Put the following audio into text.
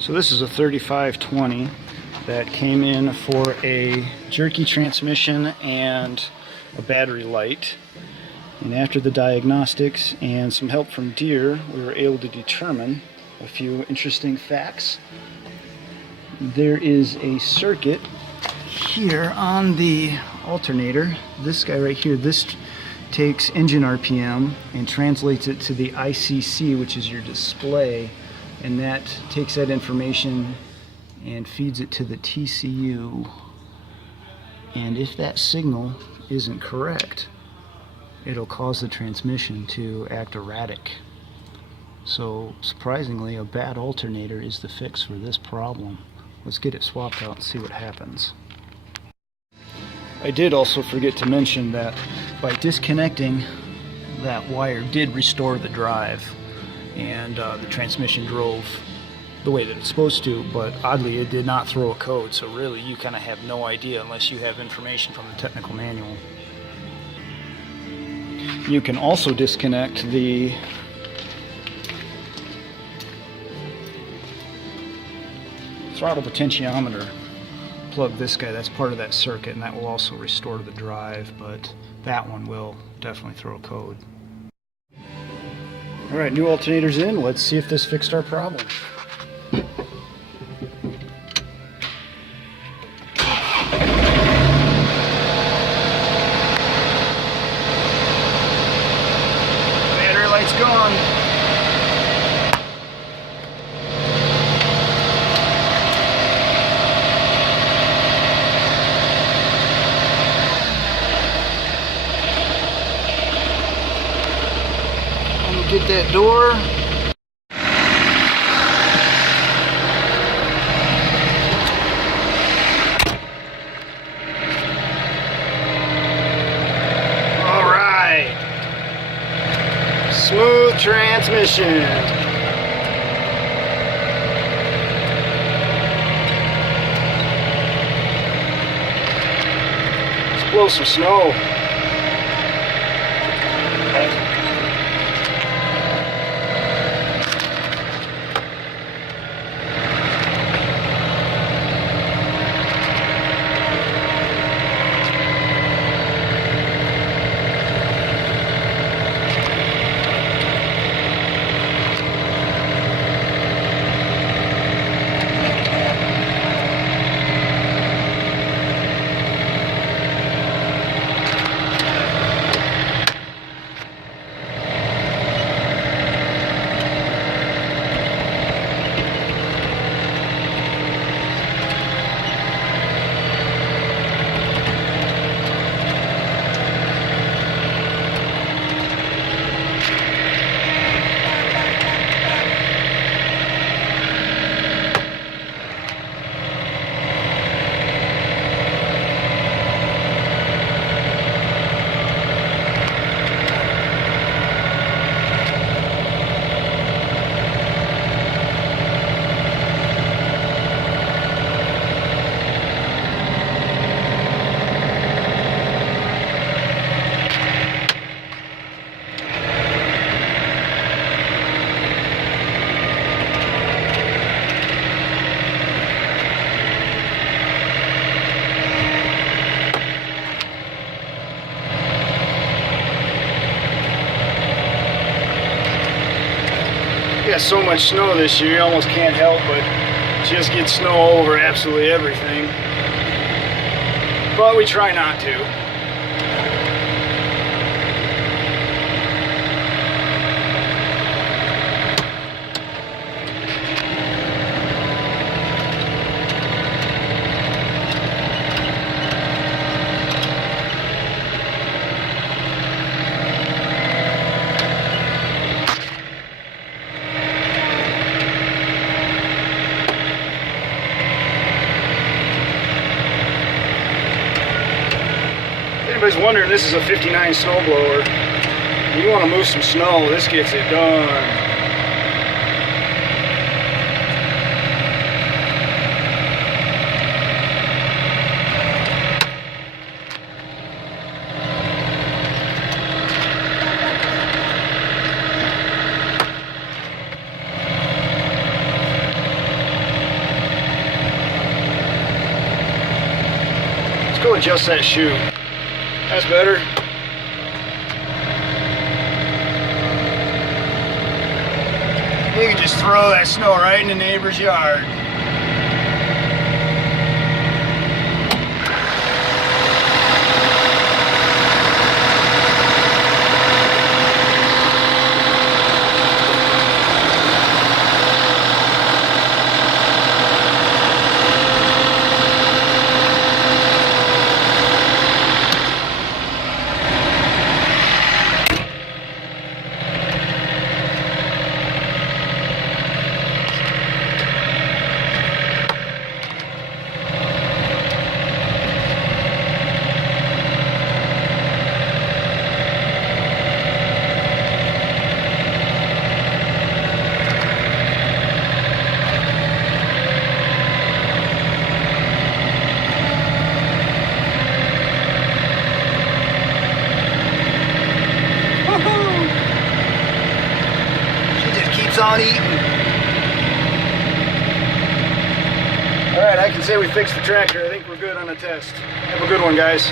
So this is a 3520 that came in for a jerky transmission and a battery light. And after the diagnostics and some help from Deere, we were able to determine a few interesting facts. There is a circuit here on the alternator. This guy right here, this takes engine RPM and translates it to the ICC, which is your display, and that takes that information and feeds it to the TCU. And if that signal isn't correct, it'll cause the transmission to act erratic. So surprisingly, a bad alternator is the fix for this problem. Let's get it swapped out and see what happens. I did also forget to mention that by disconnecting that wire did restore the drive, and the transmission drove the way that it's supposed to, but oddly it did not throw a code, so really you kind of have no idea unless you have information from the technical manual. You can also disconnect the throttle potentiometer. Plug this guy, that's part of that circuit, and that will also restore the drive, but that one will definitely throw a code. Alright, new alternator's in. Let's see if this fixed our problem. Battery light's gone. Get that door. All right. Smooth transmission. Let's blow some snow. We got so much snow this year, you almost can't help but just get snow all over absolutely everything. But we try not to. Anybody's wondering, this is a 59 snowblower. You want to move some snow, this gets it done. adjust that chute. That's better. You can just throw that snow right in the neighbor's yard. On eating. Alright, I can say we fixed the tractor. I think we're good on the test. Have a good one, guys.